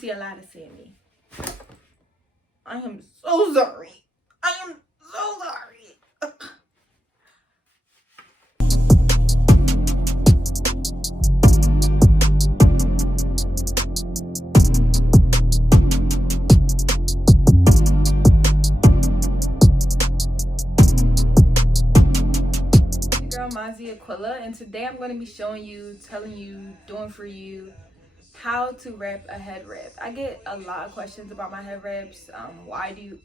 See a lot of Sammy. I am so sorry. I am so sorry. Mazzibabii, and today I'm going to be showing you, telling you, doing for you how to wrap a head wrap. I get a lot of questions about my head wraps. Why do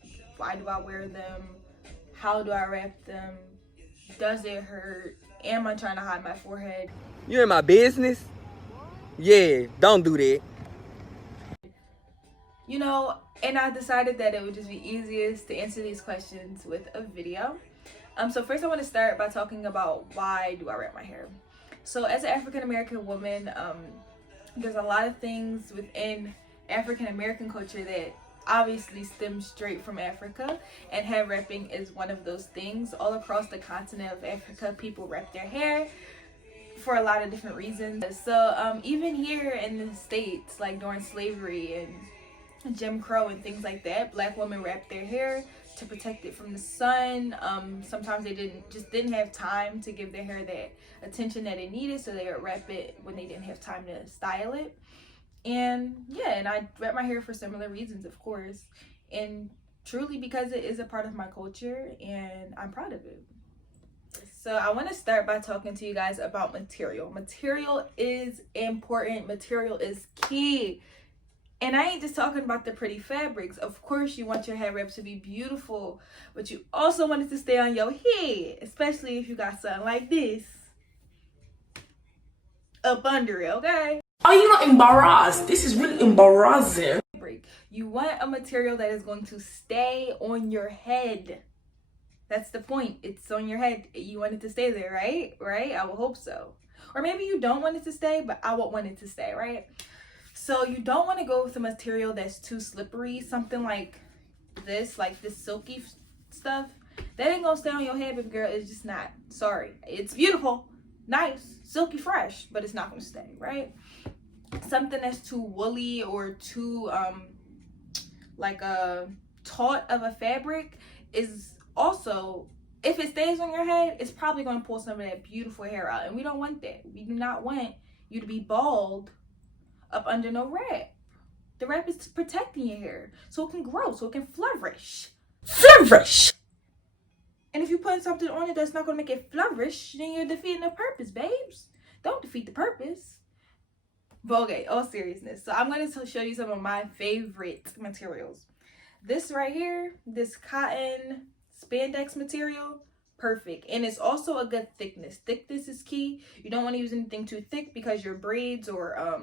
I wear them? How do I wrap them? Does it hurt? Am I trying to hide my forehead? You in my business? Yeah, don't do that. You know, and I decided that it would just be easiest to answer these questions with a video. So first I want to start by talking about why do I wrap my hair. So as an African American woman, there's a lot of things within African American culture that obviously stem straight from Africa, and hair wrapping is one of those things. All across the continent of Africa, people wrap their hair for a lot of different reasons. So even here in the States, like during slavery and Jim Crow and things like that, Black women wrapped their hair to protect it from the sun. Sometimes they didn't have time to give their hair that attention that it needed, so they would wrap it when they didn't have time to style it. And yeah, and I wrap my hair for similar reasons, of course, and truly because it is a part of my culture and I'm proud of it. So I want to start by talking to you guys about material. Material is important. Material is key. And I ain't just talking about the pretty fabrics. Of course, you want your hair wraps to be beautiful, but you also want it to stay on your head, especially if you got something like this up under it, okay? Are you not embarrassed? This is really embarrassing. You want a material that is going to stay on your head. That's the point. It's on your head. You want it to stay there, right? Right? I will hope so. Or maybe you don't want it to stay, but I would want it to stay, right? So you don't want to go with a material that's too slippery. Something like this silky stuff. That ain't gonna stay on your head, baby girl. It's just not. Sorry. It's beautiful, nice, silky fresh, but it's not gonna stay, right? Something that's too woolly or too like a taut of a fabric is also, if it stays on your head, it's probably gonna pull some of that beautiful hair out, and we don't want that. We do not want you to be bald up under no wrap. The wrap is protecting your hair so it can grow, so it can flourish. Flourish! And if you put something on it that's not going to make it flourish, then you're defeating the purpose, babes. Don't defeat the purpose. But okay, all seriousness. So I'm going to show you some of my favorite materials. This right here, this cotton spandex material, perfect. And it's also a good thickness. Thickness is key. You don't want to use anything too thick because your braids or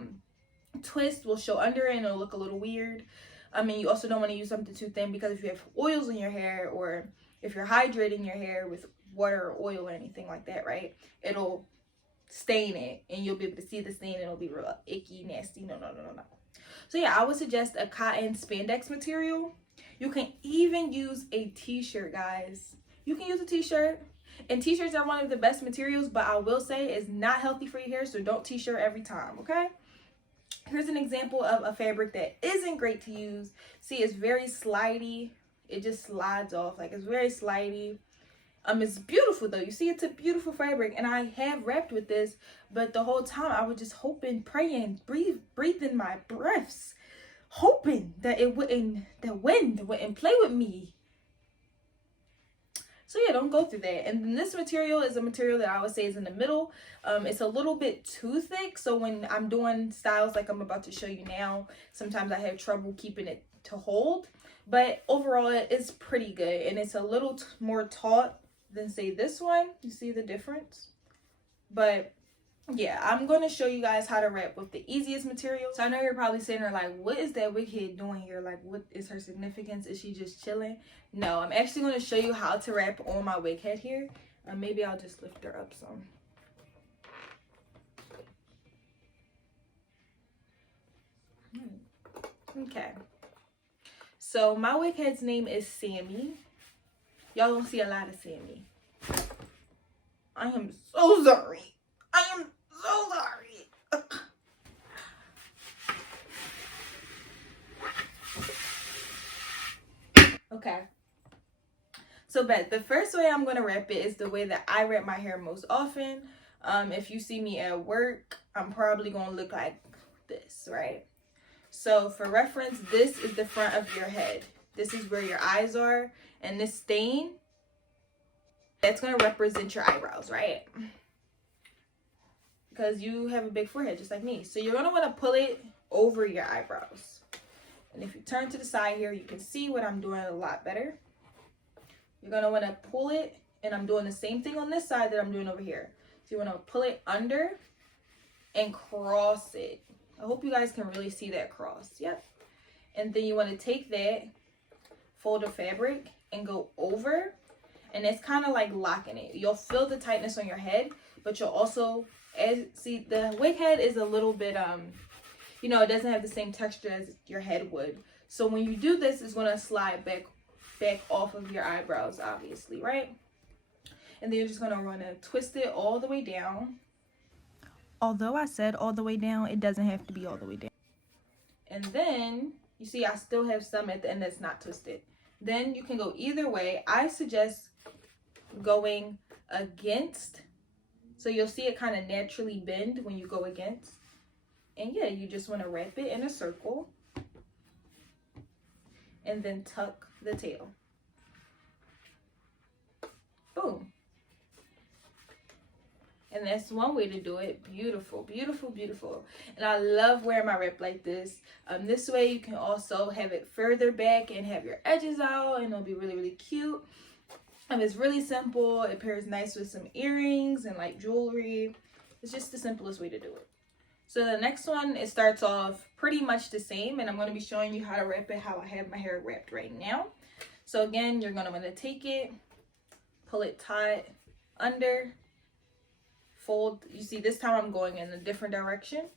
twist will show under it and it'll look a little weird. I mean, you also don't want to use something too thin because if you have oils in your hair, or if you're hydrating your hair with water or oil or anything like that, right, it'll stain it and you'll be able to see the stain and it'll be real icky, nasty. No. So yeah, I would suggest a cotton spandex material. You can even use a t-shirt, guys. You can use a t-shirt, and t-shirts are one of the best materials, but I will say it's not healthy for your hair, so don't t-shirt every time, okay? Here's an example of a fabric that isn't great to use. See, it's very slidey. It just slides off. Like, it's very slidey. It's beautiful though. You see, it's a beautiful fabric, and I have wrapped with this, but the whole time I was just hoping, praying, breathing my breaths, hoping that the wind wouldn't play with me. So yeah, don't go through that. And then this material is a material that I would say is in the middle. It's a little bit too thick, so when I'm doing styles like I'm about to show you now, sometimes I have trouble keeping it to hold. But overall, it's pretty good, and it's a little more taut than, say, this one. You see the difference? But yeah, I'm going to show you guys how to wrap with the easiest material. So I know you're probably sitting there like, what is that wig head doing here? Like, what is her significance? Is she just chilling? No, I'm actually going to show you how to wrap on my wig head here. Maybe I'll just lift her up some. Okay. So my wig head's name is Sammy. Y'all don't see a lot of Sammy. I am so sorry. I am so sorry. So but the first way I'm gonna wrap it is the way that I wrap my hair most often. If you see me at work, I'm probably gonna look like this, right? So for reference, this is the front of your head. This is where your eyes are, and this stain, that's gonna represent your eyebrows, right? Because you have a big forehead just like me. So you're gonna wanna pull it over your eyebrows. And if you turn to the side here, you can see what I'm doing a lot better. You're gonna wanna pull it, and I'm doing the same thing on this side that I'm doing over here. So you wanna pull it under and cross it. I hope you guys can really see that cross. Yep. And then you wanna take that fold of fabric and go over, and it's kind of like locking it. You'll feel the tightness on your head, but you'll also, see the wig head is a little bit, you know, it doesn't have the same texture as your head would. So when you do this, it's gonna slide back off of your eyebrows, obviously, right? And then you're just gonna twist it all the way down. Although I said all the way down, it doesn't have to be all the way down. And then you see I still have some at the end that's not twisted. Then you can go either way. I suggest going against, so you'll see it kind of naturally bend when you go against. And yeah, you just want to wrap it in a circle and then tuck the tail. Boom. And that's one way to do it. Beautiful, beautiful, beautiful. And I love wearing my wrap like this. This way you can also have it further back and have your edges out, and it'll be really, really cute. It's really simple. It pairs nice with some earrings and like jewelry. It's just the simplest way to do it. So the next one, it starts off pretty much the same, and I'm going to be showing you how to wrap it, how I have my hair wrapped right now. So again, you're going to want to take it, pull it tight under, fold. You see this time I'm going in a different direction,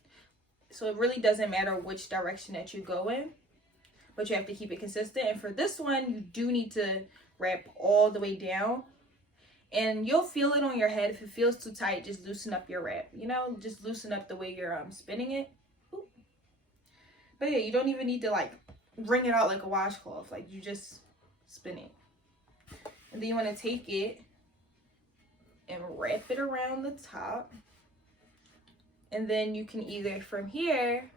so it really doesn't matter which direction that you go in, but you have to keep it consistent. And for this one, you do need to wrap all the way down, and you'll feel it on your head. If it feels too tight, just loosen up your wrap, you know, just loosen up the way you're spinning it. Ooh. But yeah, you don't even need to like wring it out like a washcloth. Like, you just spin it, and then you want to take it and wrap it around the top. And then you can either, from here,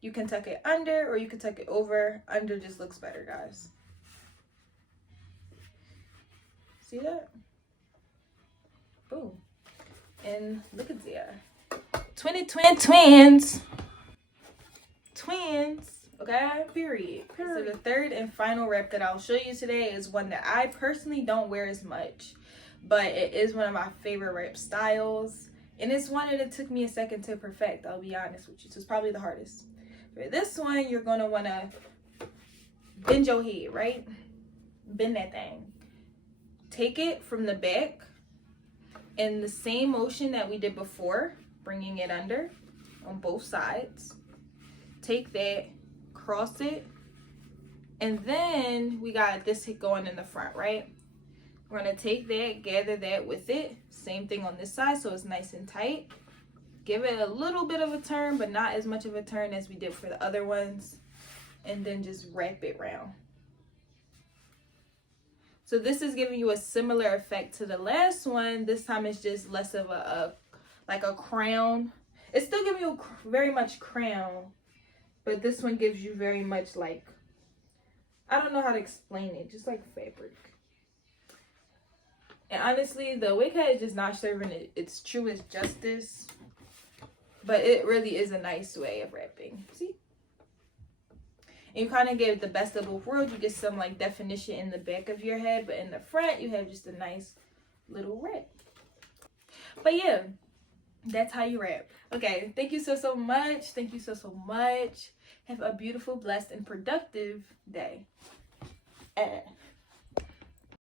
you can tuck it under, or you can tuck it over. Under just looks better, guys. See that? Boom. And look at there. Twins. Okay, period. So the third and final wrap that I'll show you today is one that I personally don't wear as much, but it is one of my favorite wrap styles, and it's one that it took me a second to perfect, I'll be honest with you. So it's probably the hardest. For this one, you're gonna wanna bend your head, right? Bend that thing. Take it from the back in the same motion that we did before, bringing it under on both sides. Take that, cross it, and then we got this going in the front, right? We're gonna take that, gather that with it. Same thing on this side, so it's nice and tight. Give it a little bit of a turn, but not as much of a turn as we did for the other ones. And then just wrap it round. So this is giving you a similar effect to the last one. This time it's just less of like a crown. It's still giving you very much crown, but this one gives you very much like, I don't know how to explain it, just like fabric. And honestly, the wig head is just not serving its truest justice, but it really is a nice way of wrapping. See? And you kind of get the best of both worlds. You get some like definition in the back of your head, but in the front, you have just a nice little wrap. But yeah, that's how you wrap. Okay, thank you so much. Thank you so much. Have a beautiful, blessed, and productive day.